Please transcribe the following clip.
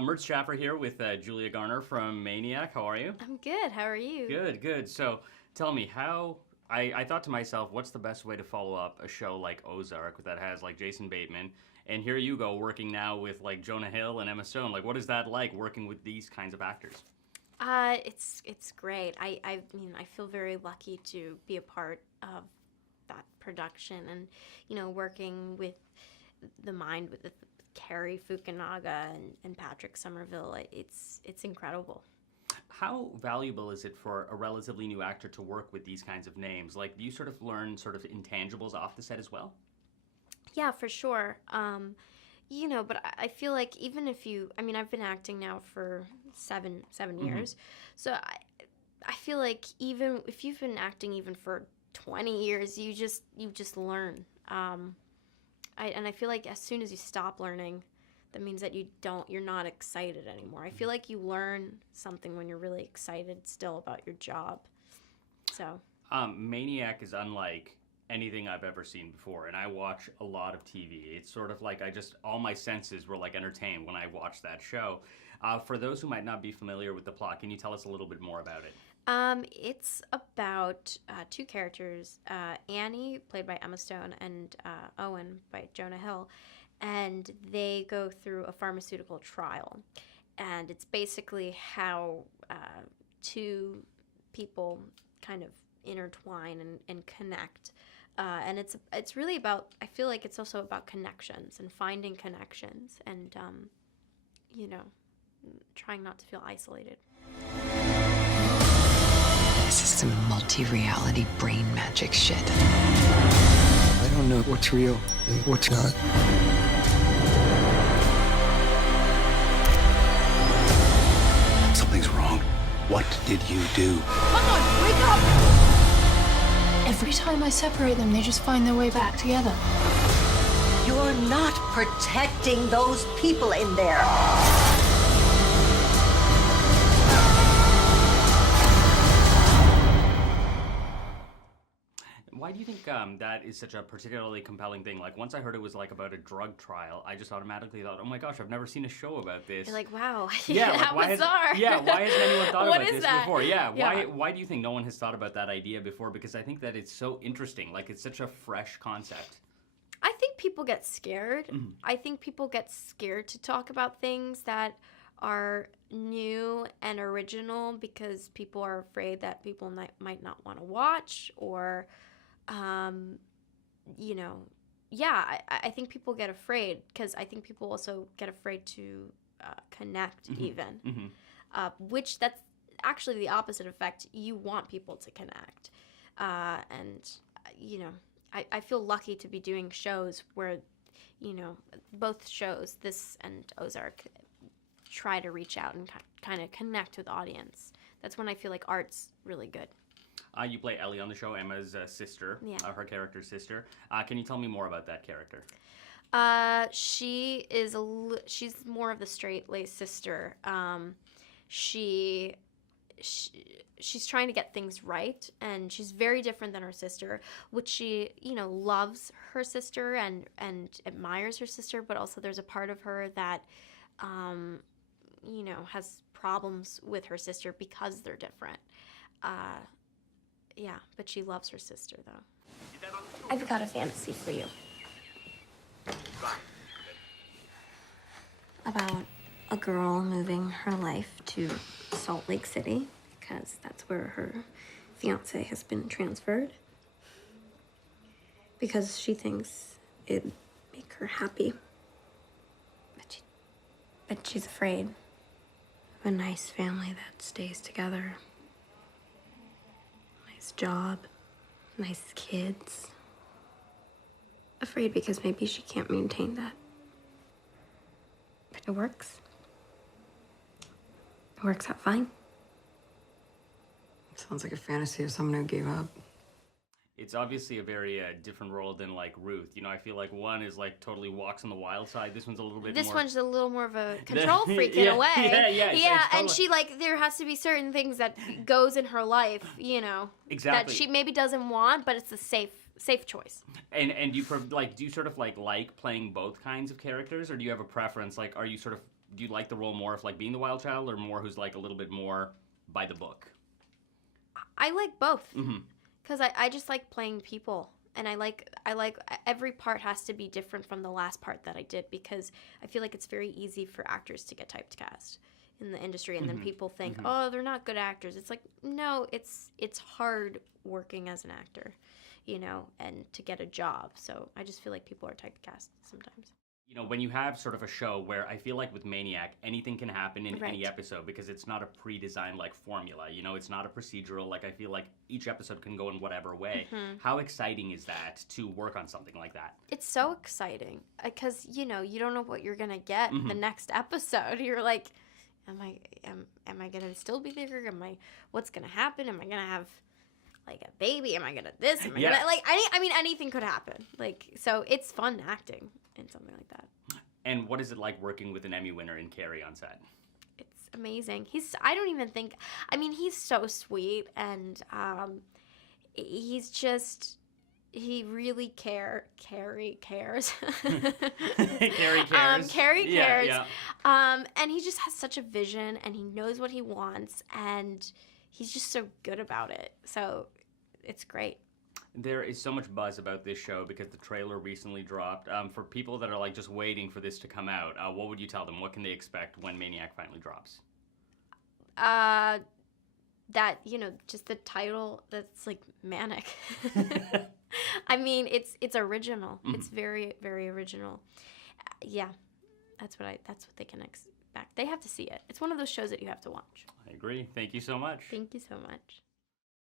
Murtz Jaffer here with Julia Garner from Maniac. How are you? I'm good. How are you? Good, good. So tell me, I thought to myself, what's the best way to follow up a show like Ozark that has like Jason Bateman, and here you go working now with like Jonah Hill and Emma Stone. Like, what is that like working with these kinds of actors? It's great. I mean, I feel very lucky to be a part of that production, and working with the mind with Cary Fukunaga and Patrick Somerville. It's incredible. How valuable is it for a relatively new actor to work with these kinds of names? Like, do you sort of learn sort of intangibles off the set as well? Yeah, for sure. But I feel like even if I've been acting now for seven years, so I feel like even if you've been acting even for 20 years, you just learn. I feel like as soon as you stop learning, that means that you're not excited anymore. I feel like you learn something when you're really excited still about your job. So Maniac is unlike anything I've ever seen before, and I watch a lot of TV. It's sort of like all my senses were like entertained when I watched that show. For those who might not be familiar with the plot, can you tell us a little bit more about it? It's about two characters, Annie, played by Emma Stone, and Owen, by Jonah Hill, and they go through a pharmaceutical trial. And it's basically how two people kind of intertwine and connect. And it's really about, I feel like it's also about connections and finding connections and, trying not to feel isolated. This is some multi-reality brain magic shit. I don't know what's real and what's not. Something's wrong. What did you do? Come on, wake up! Every time I separate them, they just find their way back together. You're not protecting those people in there. Why do you think that is such a particularly compelling thing? Like, once I heard it was like about a drug trial, I just automatically thought, oh my gosh, I've never seen a show about this. You're like, wow, yeah, that like, bizarre. why hasn't anyone thought What about is this that? before? Yeah, Yeah. why do you think no one has thought about that idea before? Because I think that it's so interesting. Like, it's such a fresh concept. I think people get scared. Mhm. I think people get scared to talk about things that are new and original because people are afraid that people might not want to watch, or I think people get afraid because I think people also get afraid to connect even, which that's actually the opposite effect. You want people to connect, I feel lucky to be doing shows where, both shows, this and Ozark, try to reach out and kind of connect with the audience. That's when I feel like art's really good. You play Ellie on the show, Emma's sister, Yeah. Her character's sister. Can you tell me more about that character? She's more of the straight-laced sister. She's trying to get things right, and she's very different than her sister, which she, loves her sister and admires her sister, but also there's a part of her that, has problems with her sister because they're different. Yeah, but she loves her sister, though. I've got a fantasy for you. About a girl moving her life to Salt Lake City because that's where her fiance has been transferred. Because she thinks it'd make her happy. But she's afraid of a nice family that stays together. Nice job, nice kids. Afraid because maybe she can't maintain that. But it works. It works out fine. Sounds like a fantasy of someone who gave up. It's obviously a very different role than like Ruth. I feel like one is like totally walks on the wild side. This one's a little bit This more... one's a little more of a control freak in a way. Yeah. And she there has to be certain things that goes in her life, Exactly. that she maybe doesn't want, but it's a safe choice. And do you sort of like playing both kinds of characters, or do you have a preference? Like, are you sort of do you like the role more of like being the wild child, or more who's like a little bit more by the book? I like both, because I just like playing people, and I like every part has to be different from the last part that I did, because I feel like it's very easy for actors to get typecast in the industry, and then people think, oh, they're not good actors. It's like, no, it's hard working as an actor, you know, and to get a job. So I just feel like people are typecast sometimes. You know, when you have sort of a show where I feel like with Maniac, anything can happen in any episode, because it's not a pre-designed like formula. You know, it's not a procedural. Like, I feel like each episode can go in whatever way. How exciting is that to work on something like that? It's so exciting, because, you know, you don't know what you're gonna get the next episode. You're like, am I gonna still be there? What's gonna happen? Am I gonna have like a baby? Am I gonna this? Am I gonna, like, I mean, anything could happen. Like, so it's fun acting in something like that. And what is it like working with an Emmy winner in Carrie on set? It's amazing. He's so sweet, and he's just, he really cares. Carrie cares. Carrie cares. Yeah. And he just has such a vision, and he knows what he wants, and he's just so good about it. So it's great. There is so much buzz about this show because the trailer recently dropped. For people that are like just waiting for this to come out, what would you tell them? What can they expect when Maniac finally drops? That, you know, just the title, that's like manic. I mean, it's original. It's very, very original. Yeah, that's what they can expect. They have to see it. It's one of those shows that you have to watch. I agree. Thank you so much. Thank you so much.